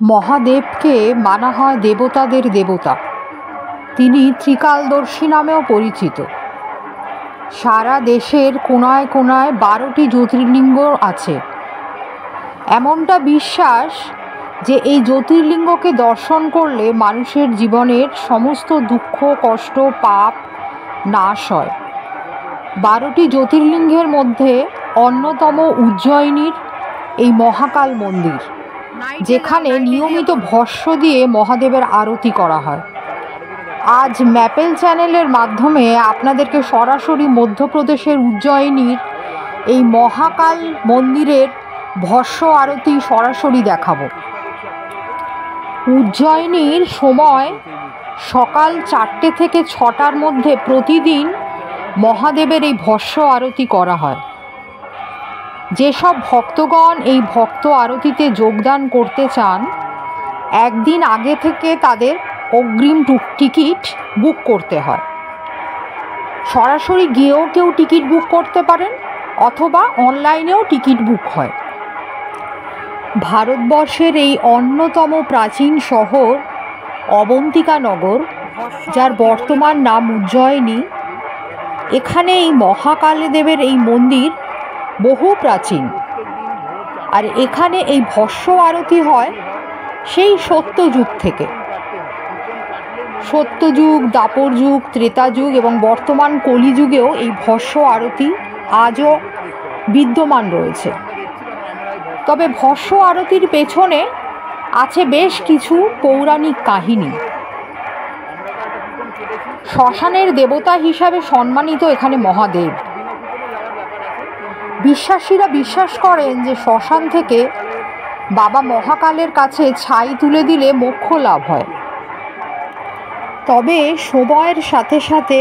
মহাদেবকে মানা হয় দেবতাদের দেবতা। তিনি ত্রিকালদর্শী নামেও পরিচিত। সারা দেশের কোনায় কোনায় 12টি জ্যোতির্লিঙ্গ আছে। এমনটা বিশ্বাস যে এই জ্যোতির্লিঙ্গকে দর্শন করলে মানুষের জীবনের সমস্ত দুঃখ কষ্ট পাপ নাশ হয়। 12টি জ্যোতির্লিঙ্গের মধ্যে অন্যতম উজ্জয়িনীর এই মহাকাল মন্দির, যেখানে নিয়মিত ভস্য দিয়ে মহাদেবের আরতি করা হয়। আজ ম্যাপেল চ্যানেলের মাধ্যমে আপনাদেরকে সরাসরি মধ্যপ্রদেশের উজ্জয়িনীর এই মহাকাল মন্দিরের ভস্য আরতি সরাসরি দেখাবো। উজ্জয়িনীর সময় সকাল 4টে থেকে 6টার মধ্যে প্রতিদিন মহাদেবের এই ভস্য আরতি করা হয়। যেসব ভক্তগণ এই ভক্ত আরতিতে যোগদান করতে চান, একদিন আগে থেকে তাদের অগ্রিম টিকিট বুক করতে হয়। সরাসরি গিয়েও কেউ টিকিট বুক করতে পারেন, অথবা অনলাইনেও টিকিট বুক হয়। ভারতবর্ষের এই অন্যতম প্রাচীন শহর অবন্তিকানগর, যার বর্তমান নাম উজ্জয়িনী, এখানে এই মহাকালদেবের এই মন্দির বহু প্রাচীন। আর এখানে এই ভস্য আরতি হয় সেই সত্যযুগ থেকে। সত্যযুগ, দাপর যুগ, ত্রেতা যুগ এবং বর্তমান কলিযুগেও এই ভস্য আরতি আজও বিদ্যমান রয়েছে। তবে ভস্য আরতির পেছনে আছে বেশ কিছু পৌরাণিক কাহিনী। শ্মশানের দেবতা হিসাবে সম্মানিত এখানে মহাদেব। বিশ্বাসীরা বিশ্বাস করেন যে শ্মশান থেকে বাবা মহাকালের কাছে ছাই তুলে দিলে মোক্ষ লাভ হয়। তবে সময়ের সাথে সাথে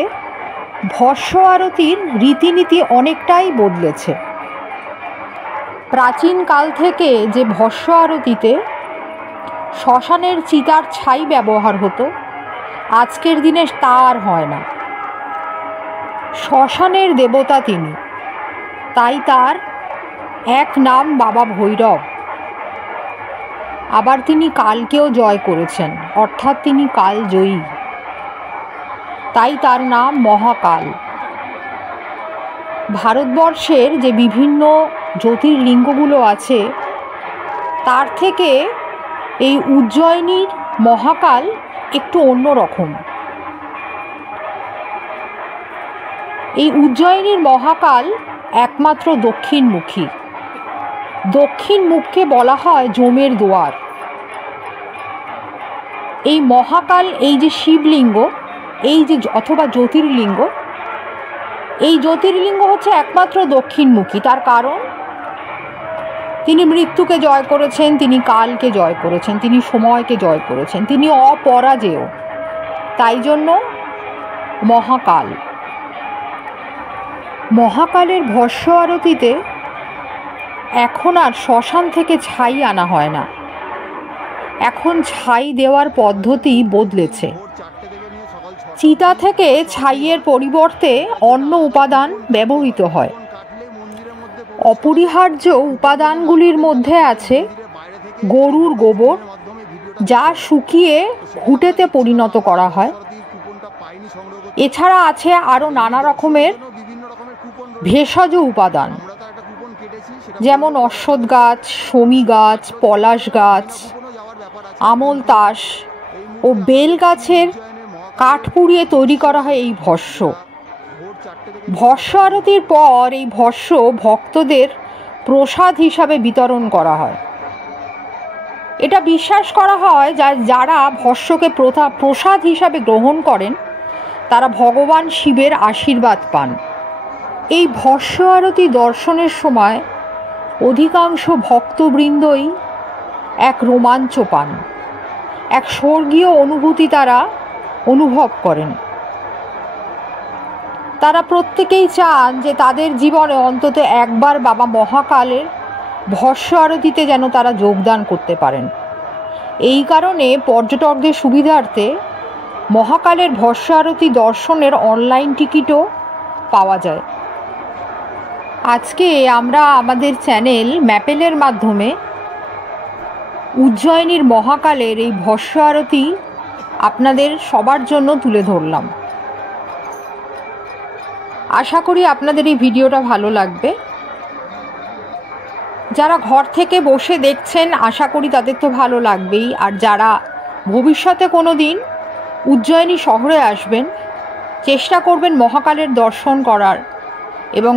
ভস্য আরতির রীতিনীতি অনেকটাই বদলেছে। প্রাচীনকাল থেকে যে ভস্য আরতিতে শ্মশানের চিতার ছাই ব্যবহার হতো, আজকের দিনে তা আর হয় না। শ্মশানের দেবতা তিনি, তাই তার এক নাম বাবা ভৈরব। আবার তিনি কালকেও জয় করেছেন, অর্থাৎ তিনি কালজয়ী, তাই তার নাম মহাকাল। ভারতবর্ষের যে বিভিন্ন জ্যোতির্লিঙ্গগুলো আছে, তার থেকে এই উজ্জয়িনীর মহাকাল একটু অন্যরকম। এই উজ্জয়িনীর মহাকাল একমাত্র দক্ষিণমুখী। দক্ষিণ মুখকে বলা হয় যমের দুয়ার। এই মহাকাল, এই যে শিবলিঙ্গ, এই যে অথবা জ্যোতির্লিঙ্গ, এই জ্যোতির্লিঙ্গ হচ্ছে একমাত্র দক্ষিণমুখী। তার কারণ তিনি মৃত্যুকে জয় করেছেন, তিনি কালকে জয় করেছেন, তিনি সময়কে জয় করেছেন, তিনি অপরাজেয়, তাই জন্য মহাকাল। মহাকালের ভস্য আরতিতে এখন আর শ্মশান থেকে ছাই আনা হয় না। এখন ছাই দেওয়ার পদ্ধতি বদলেছে। চিতা থেকে ছাইয়ের পরিবর্তে অন্য উপাদান ব্যবহৃত হয়। অপরিহার্য উপাদানগুলির মধ্যে আছে গরুর গোবর, যা শুকিয়ে ঘুঁটেতে পরিণত করা হয়। এছাড়া আছে আরও নানা রকমের ভেষজ উপাদান, যেমন অশ্বত্থ গাছ, শমী গাছ, পলাশ গাছ, আমল তাস ও বেল গাছের কাঠ পুড়িয়ে তৈরি করা হয় এই ভস্য। ভস্য আরতির পর এই ভস্য ভক্তদের প্রসাদ হিসাবে বিতরণ করা হয়। এটা বিশ্বাস করা হয় যারা ভস্যকে প্রসাদ হিসাবে গ্রহণ করেন, তারা ভগবান শিবের আশীর্বাদ পান। এই ভস্য আরতি দর্শনের সময় অধিকাংশ ভক্তবৃন্দই এক রোমাঞ্চ পান, এক স্বর্গীয় অনুভূতি তারা অনুভব করেন। তারা প্রত্যেকেই চান যে তাদের জীবনে অন্তত একবার বাবা মহাকালের ভস্য আরতিতে যেন তারা যোগদান করতে পারেন। এই কারণে পর্যটকদের সুবিধার্থে মহাকালের ভস্য আরতি দর্শনের অনলাইন টিকিটও পাওয়া যায়। আজকে আমরা আমাদের চ্যানেল ম্যাপেলের মাধ্যমে উজ্জয়িনীর মহাকালের এই ভস্য আরতি আপনাদের সবার জন্য তুলে ধরলাম। আশা করি আপনাদের এই ভিডিওটা ভালো লাগবে। যারা ঘর থেকে বসে দেখছেন আশা করি তাদের তো ভালো লাগবেই, আর যারা ভবিষ্যতে কোনো দিন উজ্জয়িনী শহরে আসবেন চেষ্টা করবেন মহাকালের দর্শন করার, এবং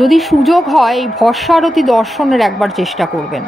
যদি সুযোগ হয় এই ভস্য আরতি দর্শনের একবার চেষ্টা করবেন।